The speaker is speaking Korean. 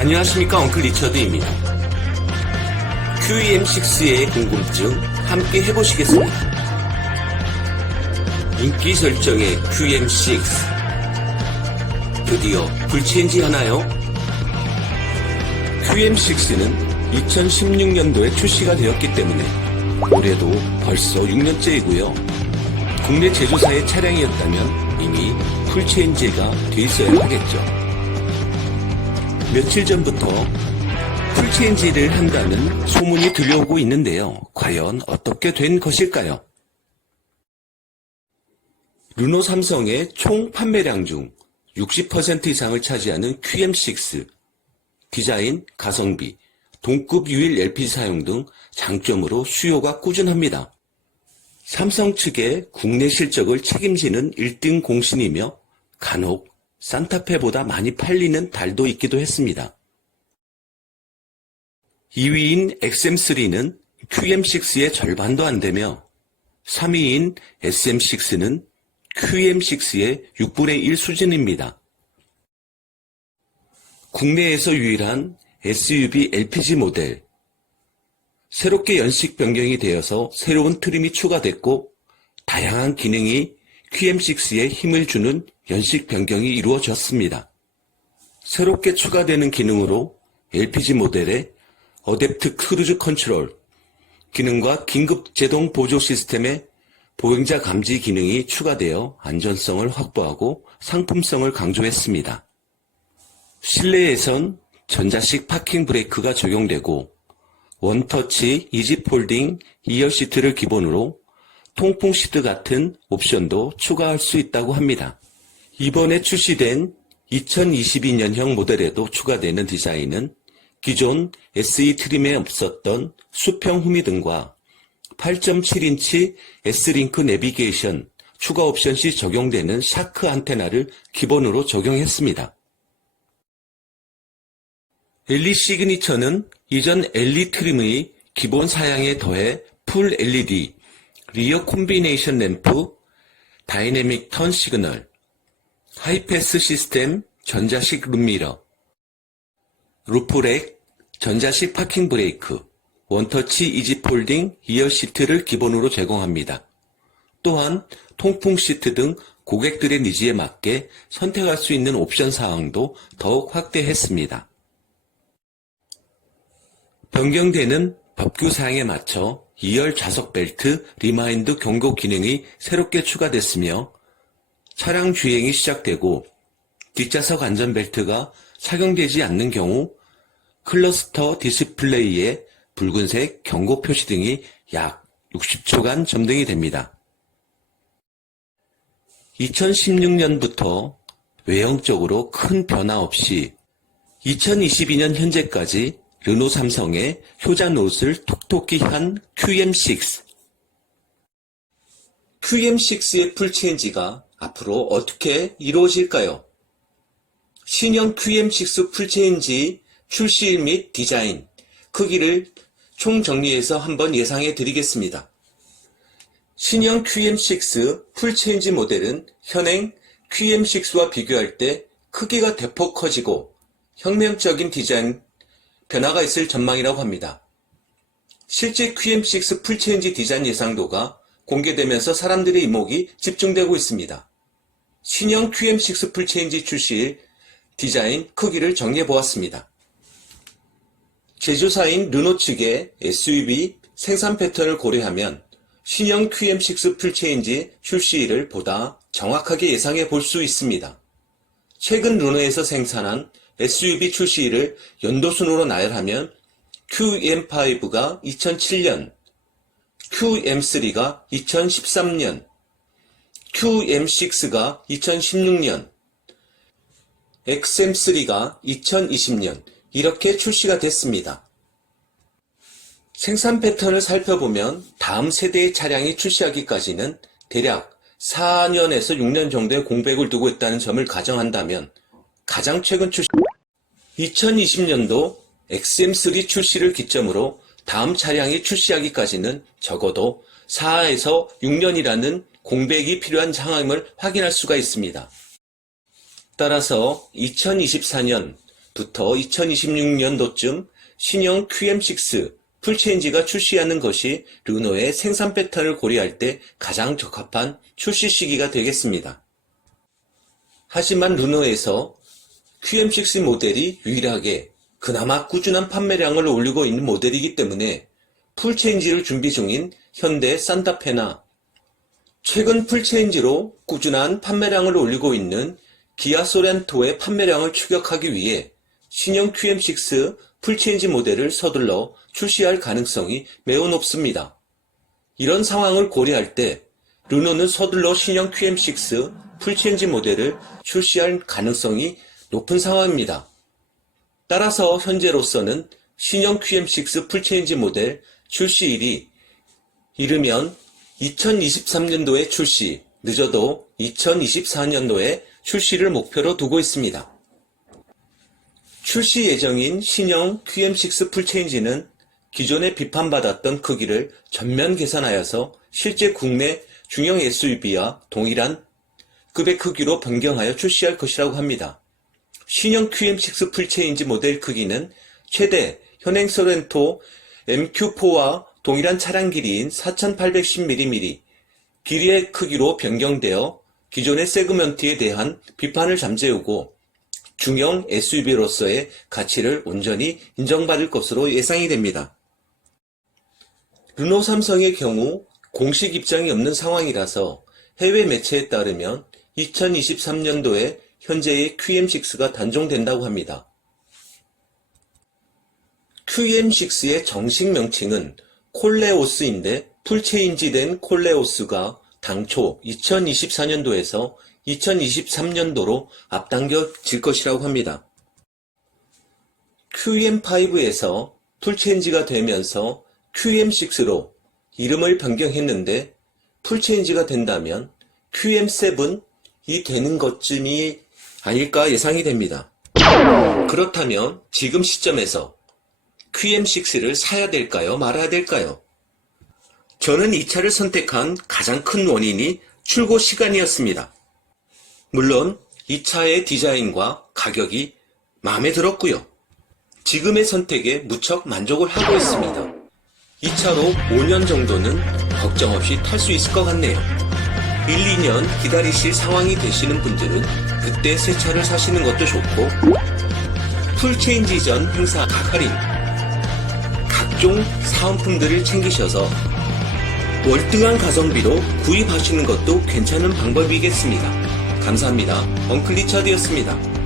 안녕하십니까, 엉클 리처드입니다. QEM6의 궁금증 함께 해보시겠습니다. 인기 절정의 QEM6 드디어 불체인지 하나요? QEM6는 2016년도에 출시가 되었기 때문에 올해도 벌써 6년째이고요. 국내 제조사의 차량이었다면 이미 풀체인지가 돼 있어야 하겠죠. 며칠 전부터 풀체인지를 한다는 소문이 들려오고 있는데요. 과연 어떻게 된 것일까요? 르노 삼성의 총 판매량 중 60% 이상을 차지하는 QM6, 디자인, 가성비, 동급 유일 LPG 사용 등 장점으로 수요가 꾸준합니다. 삼성 측의 국내 실적을 책임지는 1등 공신이며 간혹 산타페보다 많이 팔리는 달도 있기도 했습니다. 2위인 XM3는 QM6의 절반도 안 되며 3위인 SM6는 QM6의 6분의 1 수준입니다. 국내에서 유일한 SUV LPG 모델, 새롭게 연식 변경이 되어서 새로운 트림이 추가됐고 다양한 기능이 QM6에 힘을 주는 연식 변경이 이루어졌습니다. 새롭게 추가되는 기능으로 LPG 모델의 어댑트 크루즈 컨트롤 기능과 긴급 제동 보조 시스템의 보행자 감지 기능이 추가되어 안전성을 확보하고 상품성을 강조했습니다. 실내에선 전자식 파킹 브레이크가 적용되고 원터치 이지 폴딩 2열 시트를 기본으로 통풍 시트 같은 옵션도 추가할 수 있다고 합니다. 이번에 출시된 2022년형 모델에도 추가되는 디자인은 기존 SE 트림에 없었던 수평 후미 등과 8.7인치 S링크 내비게이션 추가 옵션 시 적용되는 샤크 안테나를 기본으로 적용했습니다. 엘리 시그니처는 이전 엘리 트림의 기본 사양에 더해 풀 LED, 리어 콤비네이션 램프, 다이내믹 턴 시그널, 하이패스 시스템, 전자식 룸미러, 루프렉, 전자식 파킹 브레이크, 원터치 이지 폴딩 2열 시트를 기본으로 제공합니다. 또한 통풍 시트 등 고객들의 니즈에 맞게 선택할 수 있는 옵션 사항도 더욱 확대했습니다. 변경되는 법규 사항에 맞춰 2열 좌석 벨트 리마인드 경고 기능이 새롭게 추가됐으며 차량 주행이 시작되고 뒷좌석 안전벨트가 착용되지 않는 경우 클러스터 디스플레이에 붉은색 경고 표시 등이 약 60초간 점등이 됩니다. 2016년부터 외형적으로 큰 변화 없이 2022년 현재까지 르노 삼성의 효자 노릇을 톡톡히 한 QM6. QM6의 풀체인지가 앞으로 어떻게 이루어질까요? 신형 QM6 풀체인지 출시일 및 디자인, 크기를 총정리해서 한번 예상해 드리겠습니다. 신형 QM6 풀체인지 모델은 현행 QM6와 비교할 때 크기가 대폭 커지고 혁명적인 디자인 변화가 있을 전망이라고 합니다. 실제 QM6 풀체인지 디자인 예상도가 공개되면서 사람들의 이목이 집중되고 있습니다. 신형 QM6 풀체인지 출시일 디자인 크기를 정리해 보았습니다. 제조사인 르노 측의 SUV 생산 패턴을 고려하면 신형 QM6 풀체인지 출시일을 보다 정확하게 예상해 볼 수 있습니다. 최근 르노에서 생산한 SUV 출시일을 연도순으로 나열하면 QM5가 2007년, QM3가 2013년, QM6가 2016년, XM3가 2020년 이렇게 출시가 됐습니다. 생산 패턴을 살펴보면 다음 세대의 차량이 출시하기까지는 대략 4년에서 6년 정도의 공백을 두고 있다는 점을 가정한다면 가장 최근 출시 2020년도 XM3 출시를 기점으로 다음 차량이 출시하기까지는 적어도 4에서 6년이라는 공백이 필요한 상황임을 확인할 수가 있습니다. 따라서 2024년 2026년도쯤 신형 QM6 풀체인지가 출시하는 것이 르노의 생산 패턴을 고려할 때 가장 적합한 출시 시기가 되겠습니다. 하지만 르노에서 QM6 모델이 유일하게 그나마 꾸준한 판매량을 올리고 있는 모델이기 때문에 풀체인지를 준비 중인 현대 산타페나 최근 풀체인지로 꾸준한 판매량을 올리고 있는 기아 소렌토의 판매량을 추격하기 위해 신형 QM6 풀체인지 모델을 서둘러 출시할 가능성이 매우 높습니다. 이런 상황을 고려할 때 르노는 서둘러 신형 QM6 풀체인지 모델을 출시할 가능성이 높은 상황입니다. 따라서 현재로서는 신형 QM6 풀체인지 모델 출시일이 이르면 2023년도에 출시, 늦어도 2024년도에 출시를 목표로 두고 있습니다. 출시 예정인 신형 QM6 풀체인지는 기존에 비판받았던 크기를 전면 개선하여서 실제 국내 중형 SUV와 동일한 급의 크기로 변경하여 출시할 것이라고 합니다. 신형 QM6 풀체인지 모델 크기는 최대 현행 소렌토 MQ4와 동일한 차량 길이인 4810mm, 길이의 크기로 변경되어 기존의 세그먼트에 대한 비판을 잠재우고 중형 SUV로서의 가치를 온전히 인정받을 것으로 예상이 됩니다. 르노 삼성의 경우 공식 입장이 없는 상황이라서 해외 매체에 따르면 2023년도에 현재의 QM6가 단종된다고 합니다. QM6의 정식 명칭은 콜레오스인데 풀체인지된 콜레오스가 당초 2024년도에서 2023년도로 앞당겨질 것이라고 합니다. QM5에서 풀체인지가 되면서 QM6로 이름을 변경했는데 풀체인지가 된다면 QM7이 되는 것쯤이 아닐까 예상이 됩니다. 그렇다면 지금 시점에서 QM6를 사야 될까요? 말아야 될까요? 저는 이 차를 선택한 가장 큰 원인이 출고 시간이었습니다. 물론 이 차의 디자인과 가격이 마음에 들었고요. 지금의 선택에 무척 만족을 하고 있습니다. 이 차로 5년 정도는 걱정 없이 탈 수 있을 것 같네요. 1, 2년 기다리실 상황이 되시는 분들은 그때 새 차를 사시는 것도 좋고 풀체인지 전 행사 할인, 각종 사은품들을 챙기셔서 월등한 가성비로 구입하시는 것도 괜찮은 방법이겠습니다. 감사합니다. 엉클 리차드였습니다.